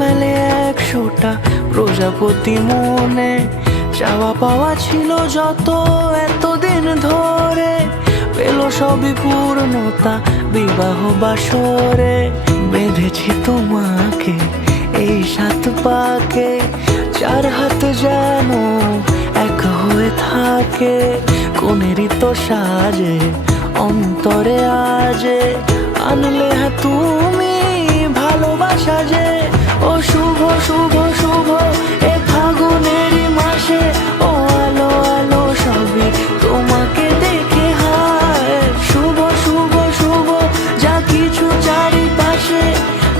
মেলে 100টা প্রজাপতি মনে, চাওয়া পাওয়া ছিল যত এতদিন ধরে, পেল সবই পূর্ণতা বিবাহ বাসরে। বেঁধেছি তোমাকে এই 7 পাকে, 4 হাত যেন এক হয়ে থাকে। কোনেরই তো সাজে অন্তরে আজে, আনলে হ্যাঁ তুমি ভালোবাসা যে। ও শুভ শুভ শুভ এ ফাগুনেরই মাসে, ও আলো আলো সবই তোমাকে দেখে হায়। শুভ শুভ শুভ যা কিছু চারিপাশে,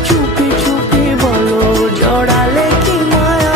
চুপি চুপি বলো জড়ালে কি মায়া।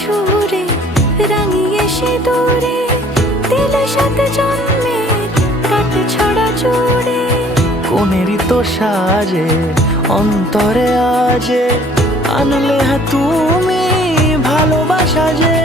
সুরে রাঙিয়ে সে দূরে দিলে 7 জন্মের কাট ছড়া জোড়ে। কোনেরই তো সাজে অন্তরে আজে, আনলে হ্যাঁ তুমি ভালোবাসা যে।